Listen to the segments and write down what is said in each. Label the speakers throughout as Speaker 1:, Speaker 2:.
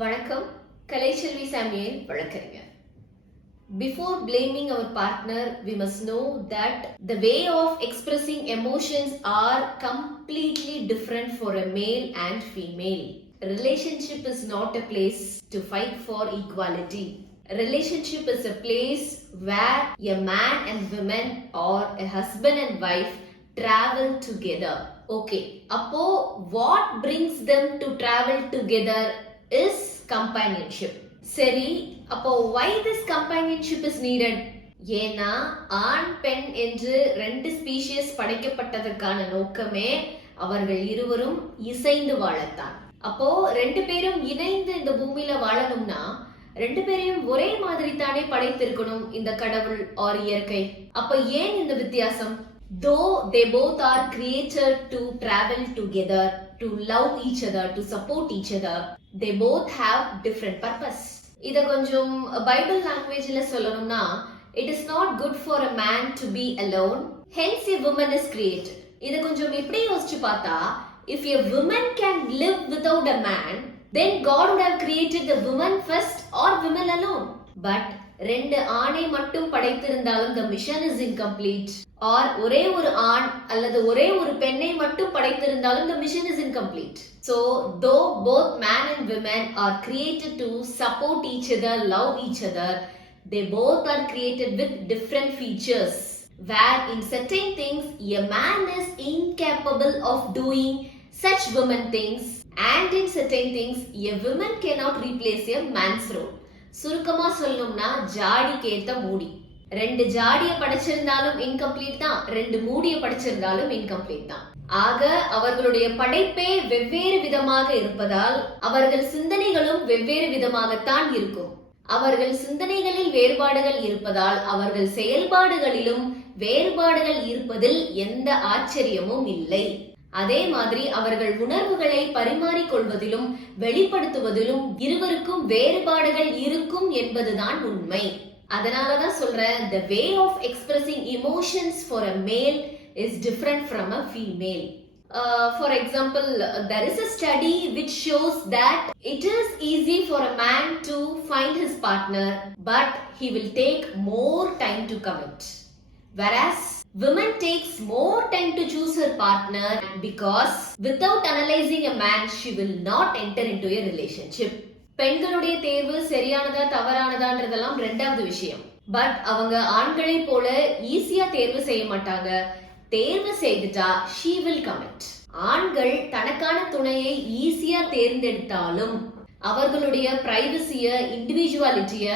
Speaker 1: வணக்கம் கலைச்செல்வி சாமியை வழக்கறிஞர் Before blaming our partner, we must know that the way of expressing emotions are completely different for a male and female. A relationship is not a place to fight for equality. A relationship is a place where a man and woman or a husband and wife travel together. Okay, அப்போ what brings them to travel together is companionship. சரி அப்போ why this companionship is needed ஏன்னா ஆண் பெண் என்று ரெண்டு species படைக்கப்பட்டதற்கான நோக்கமே அவர்கள் இருவரும் இசைந்து வாழத்தான். அப்போ ரெண்டு பேரும் இணைந்து இந்த பூமியில வாழணும்னா ரெண்டு பேரையும் ஒரே மாதிரி தானே படைத்திருக்கணும் இந்த கடவுள் ஆர் இயற்கை. அப்ப ஏன் இந்த வித்தியாசம்? Though they both are created to travel together to love each other to support each other they both have different purpose இத கொஞ்சம் பைபிள் லாங்குவேஜ்ல சொல்லணும்னா it is not good for a man to be alone hence a woman is create இத கொஞ்சம் எப்படி யோசிச்சு பார்த்தா if a woman can live without a man then God would have created the woman first or women alone but ரெண்டு ஆணை மட்டும் படைத்திருந்தாலும் the mission is incomplete or ஒரே ஒரு ஆண் அல்லது ஒரே ஒரு பெண்ணை மட்டும் படைத்திருந்தாலும் the mission is incomplete so though both man and women are created to support each other love each other they both are created with different features where in certain things a man is incapable of doing such women things and in certain things a woman cannot replace a man's role. சுருக்கமா சொல்லணும்னா ஜாடிக்கு ஏத்த மூடி. ரெண்டு ஜாடிய படைச்சிருந்தாலும் incomplete தான். ரெண்டு மூடிய படைச்சிருந்தாலும் incomplete தான். ஆக அவர்களுடைய படைப்பே வெவ்வேறு விதமாக இருப்பதால் அவர்கள் சிந்தனைகளும் வெவ்வேறு விதமாகத்தான் இருக்கும். அவர்கள் சிந்தனைகளில் வேறுபாடுகள் இருப்பதால் அவர்கள் செயல்பாடுகளிலும் வேறுபாடுகள் இருப்பதில் எந்த ஆச்சரியமும் இல்லை. அதே மாதிரி அவர்கள் உணர்வுகளை பரிமாறிக்கொள்வதிலும் வெளிப்படுத்துவதிலும் இருவருக்கும் வேறுபாடுகள் இருக்கும் என்பதுதான் உண்மை அதனாலதான் சொல்றேன் the way of expressing emotions for a male is different from a female for example example, there is a study which shows that it is easy for a man to find his partner, but he will take more time to commit. Whereas women takes more time to choose her partner because without analyzing a man, she will not enter into a relationship. பெண்களுடைய தேர்வு சரியானதா தவறானதான்றதெல்லாம் ரெண்டாவது விஷயம். But அவங்க ஆண்களை போல ஈஸியா தேர்வு செய்ய மாட்டாங்க. தேர்வு செய்துட்டா ஷீ வில் கமிட் ஆண்கள் தனக்கான துணையை ஈஸியா தேர்ந்தெடுத்தாலும் அவர்களுடைய பிரைவசிய இண்டிவிஜுவாலிட்டிய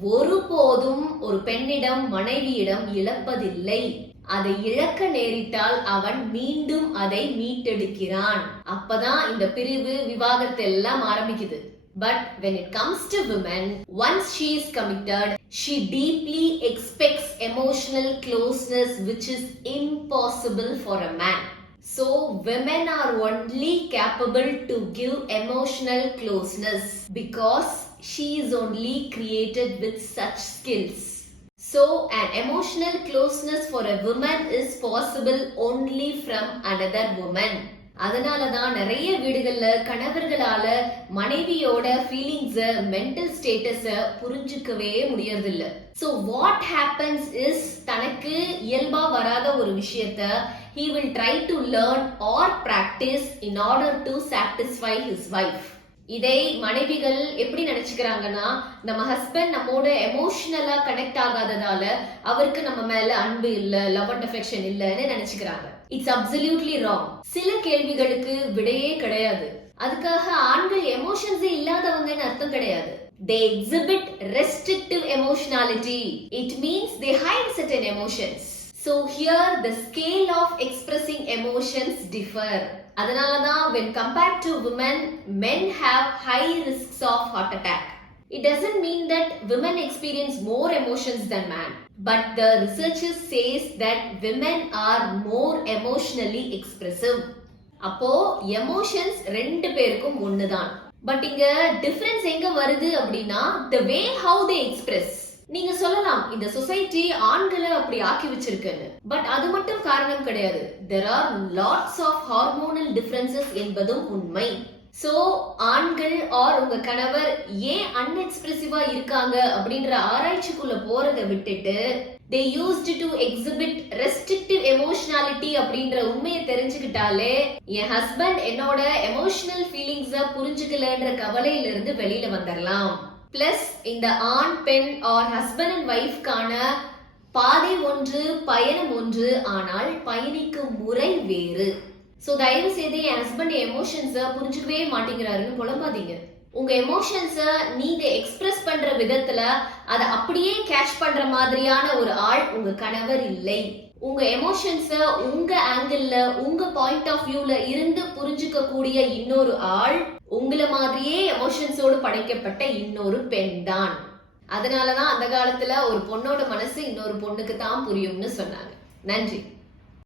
Speaker 1: ஒருபோதும் ஒரு பெண்ணிடம் மனைவியிடம் இழப்பதில்லை. அதை இழக்க நேரிட்டால் அவன் மீண்டும் அதை மீட்டெடுக்கிறான் அப்பதான் இந்த பிரிவு விவாகரத்து எல்லாம் ஆரம்பிக்குது but when it comes to women once she is committed she deeply expects emotional closeness which is impossible for a man So, women are only capable to give emotional closeness because she is only created with such skills. So, an emotional closeness for a woman is possible only from another woman. அதனால தான் நிறைய வீடுகள்ல கணவர்களால மனைவியோட feelings mental ஸ்டேட்டஸ புரிஞ்சுக்கவே முடியறதில்ல so what happens is தனக்கு இயல்பா வராத ஒரு விஷயத்த he will try to learn or practice in order to satisfy his wife இதை மனைவிகள் எப்படி நினைச்சுக்கிறாங்கன்னா நம்ம ஹஸ்பண்ட் நம்மோட எமோஷனலா கனெக்ட் ஆகாததால அவருக்கு நம்ம மேல அன்பு இல்ல லவ் அண்ட் அஃபெக்ஷன் இல்லன்னு நினைச்சுக்கிறாங்க. இட்ஸ் அப்சல்யூட்லி ராங் சில கேள்விகளுக்கு விடையே கிடையாது. அதுக்காக ஆண்கள் எமோஷன்ஸே இல்லாதவங்கன்னு அர்த்தம் கிடையாது. They exhibit restrictive emotionality. It means they hide certain emotions. So here the scale of expressing emotions differ அதனாலதான் when compared to women men have high risks of heart attack it doesn't mean that women experience more emotions than men but the researchers says that women are more emotionally expressive அப்போ emotions ரெண்டு பேருக்கும் ஒண்ணுதான் but இங்க difference எங்க வருது அப்படின்னா த வே how they express நீங்க சொல்லலாம் இந்த சொசைட்டி ஆண்களை அப்படி ஆக்கி வச்சிருக்குன்னு. பட் அது மட்டும் காரணம் கிடையாது. There are lots of hormonal differences என்பதும் உண்மை. சோ ஆண்கள் ஆர் உங்க கணவர் ஏன் அன்எக்ஸ்பிரசிவா இருக்காங்க அப்படின்ற ஆராய்ச்சிக்குள்ள போறதை விட்டுட்டு they used to exhibit restrictive emotionality அப்படின்ற உண்மையை தெரிஞ்சுக்கிட்டாலே என் ஹஸ்பண்ட் என்னோட எமோஷனல் ஃபீலிங்ஸ புரிஞ்சுக்கலன்ற கவலையில இருந்து வெளியில வந்துடலாம் பிளஸ் இந்த ஆண் பெண் ஆர் ஹஸ்பண்ட் அண்ட் ஒய்ஃப்கான பாதை ஒன்று பயணம் ஒன்று ஆனால் பயணிக்கும் முறை வேறு. ஸோ தயவு செய்து என் ஹஸ்பண்ட் எமோஷன்ஸை புரிஞ்சுக்கவே மாட்டேங்கிறாருன்னு புலம்பாதீங்க. உங்க எமோஷன்ஸை நீங்க எக்ஸ்பிரஸ் பண்ற விதத்துல அதை அப்படியே கேட்ச் பண்ற மாதிரியான ஒரு ஆள் உங்க கணவர் இல்லை. உங்க எமோஷன்ஸ உங்க ஆங்கிள் உங்க பாயிண்ட் ஆஃப் வியூல இருந்து புரிஞ்சுக்க கூடிய இன்னொரு ஆள் உங்கள மாதிரியே எமோஷன்ஸோடு படைக்கப்பட்ட இன்னொரு பெண் தான் அதனாலதான் அந்த காலத்துல ஒரு பொண்ணோட மனசு இன்னொரு பொண்ணுக்கு தான் புரியும்னு சொன்னாங்க. நன்றி.